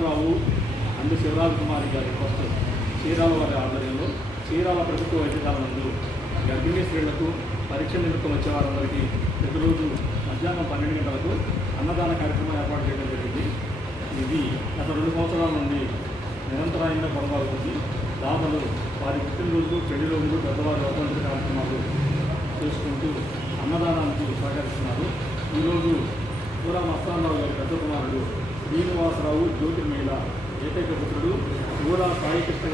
Mastan Rao and Shivraj కుమారి గారి trust Chirala వారి ఆధ్వర్యంలో చీరాల ప్రభుత్వ వైద్యశాల నందు గర్భిణీ స్త్రీలకు పరీక్ష నిమిత్తం వచ్చే వారందరికీ ప్రతిరోజు మధ్యాహ్నం 12 గంటలకు అన్నదాన కార్యక్రమం ఏర్పాటు చేయడం జరిగింది. ఇది గత 2 సంవత్సరాల నుండి నిరంతరాయంగా కొనసాగుతుంది. దాతలు వారి పుట్టినరోజులు, పెళ్లి రోజులు, పెద్దవారి వర్ధంతి కార్యక్రమాలు చేసుకుంటూ అన్నదానానికి సహకరిస్తున్నారు. ఈరోజు కూడా మస్తానరావు గారి పెద్ద కుమారుడు శ్రీనివాసరావు జ్యోతిర్మహిళ ఏకైక పుత్రుడు కూడా సాయి కృష్ణ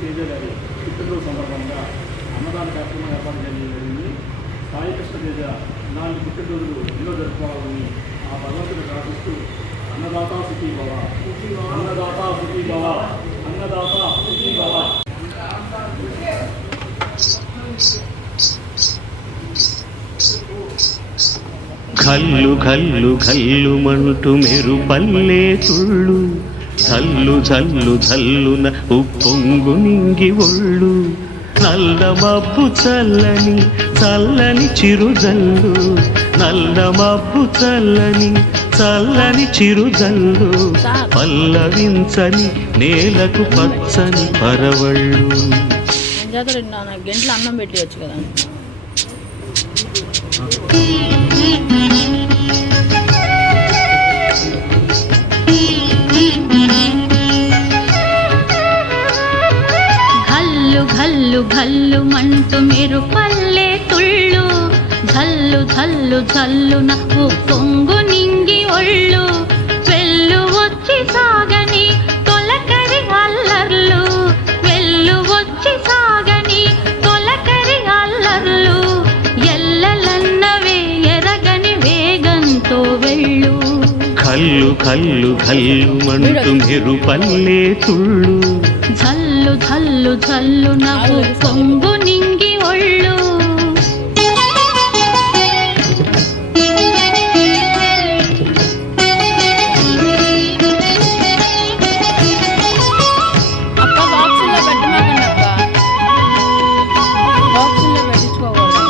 తేజ గారి పుట్టినరోజు సందర్భంగా అన్నదాన కార్యక్రమం ఏర్పాటు చేయడం జరిగింది. సాయి కృష్ణ తేజ ఇలాంటి పుట్టినరోజులు ఎన్నో జరుపుకోవాలని ఆ భగవంతుని ప్రార్థిస్తూ అన్నదాత సుఖీ భవ, అన్నదాత సుఖీ భవ, అన్నదాత సుఖీ భవ. కల్లు కల్లు కల్లు మంటు మెరుపల్లే తుళ్ళు, జల్లు జల్లు జల్లున ఉప్పొంగు నింగి ఒళ్ళు, నల్ల మబ్బు చల్లని చల్లని చిరుజల్లు, నల్ల మబ్బు చల్లని చల్లని చిరుజల్లు, పల్లవించని నేలకు పచ్చని పరవళ్ళు. గంటలు అన్నం పెట్టవచ్చు కదా. ఘల్లు ఘల్లు మంటూ మెరుపల్లే తుళ్ళు, జల్లు జల్లు జల్లున ఉప్పొంగు నింగి ఒళ్ళు, వెళ్ళు వచ్చి సాగని తొలకరి అల్లర్లు, వెళ్ళు వచ్చి సాగని తొలకరి అల్లర్లు, ఎల్లలన్నవే ఎరగని వేగంతో వెళ్ళు. కల్లు కల్లు కల్లు మంటూ మెరుపల్లే తుళ్ళు, జల్లు జల్లు జల్లు నవ్వు పొంగు నింగి ఒళ్ళు. అక్క బాక్సుల్లో పెట్టమాకండి అక్క, బాక్సుల్లో పెట్టించుకోకూడదు.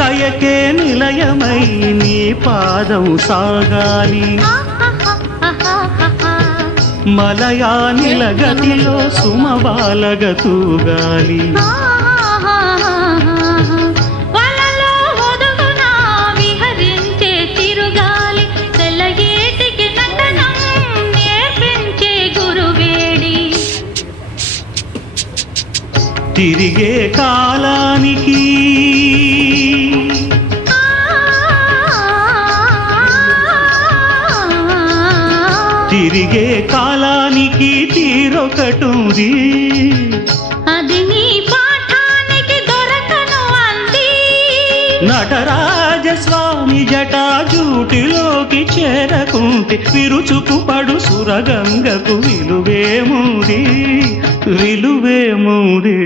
లయకే నిలయమై నీ పాదం సాగాలి, మలయానిల గతిలో సుమబాలగ తూగాలి, వలలో ఒదుగున విహరించే తిరుగాలి, తెల్లగేటికి నటనం నేర్పించే గురువేడి, తిరిగే కాలానికి తిరిగే కాలానికి తీరొకటుంది, అది నీ పాఠానికి దొరకను అంది, నటరాజస్వామి జటాజూటిలోకి చేరకుంటే విరుచుకు పడు సురగంగకు విలువేముంది, విలువేముంది.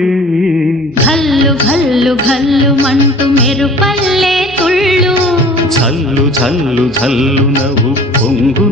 ఘల్లు ఘల్లు ఘల్లు మంటూ మెరుపల్లే తుళ్ళు, జల్లు జల్లు జల్లున ఉప్పొంగు